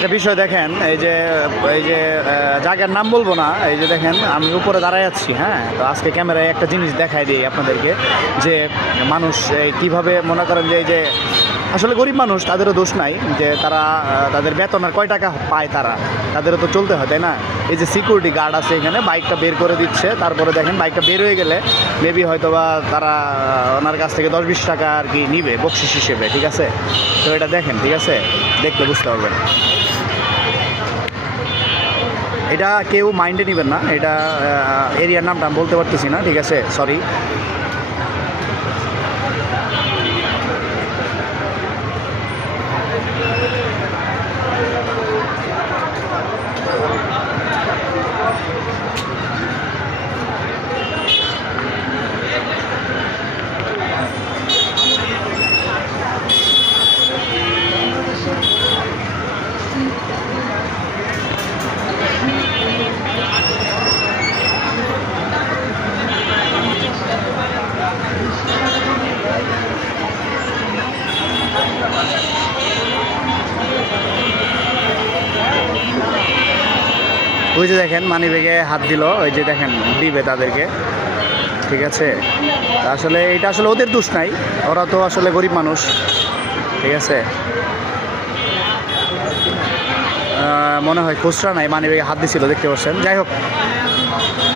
একটা বিষয় দেখেন, এই যে জায়গার নাম বলবো না, এই যে দেখেন আমি উপরে দাঁড়ায় আছি। হ্যাঁ, তো আজকে ক্যামেরায় একটা জিনিস দেখাই দিই আপনাদেরকে, যে মানুষ কিভাবে মনে করেন যে এই যে আসলে গরিব মানুষ, তাদেরও দোষ নাই যে তারা তাদের বেতন আর কয় টাকা পায়, তাদেরও তো চলতে হয়, তাই না? এই যে সিকিউরিটি গার্ড আছে এখানে, বাইকটা বের করে দিচ্ছে, তারপরে দেখেন বাইকটা বের হয়ে গেলে মেবি হয়তো বা তারা ওনার কাছ থেকে 10-20 টাকা আর কি নিবে বকশিস হিসেবে, ঠিক আছে? তো এটা দেখেন, ঠিক আছে, দেখলে বুঝতে পারবেন। এটা কেউ মাইন্ডে নেবেন না, এটা এরিয়ার নামটা আমি বলতে পারতেছি না, ঠিক আছে, সরি। ওই যে দেখেন মানিব্যাগে হাত দিল, ওই যে দেখেন দিবে তাদেরকে, ঠিক আছে? আসলে এটা আসলে ওদের দোষ নাই, ওরা তো আসলে গরিব মানুষ, ঠিক আছে? মনে হয় খুচরা নাই, মানিব্যাগে হাত দিছিল, দেখতে পাচ্ছেন। যাই হোক,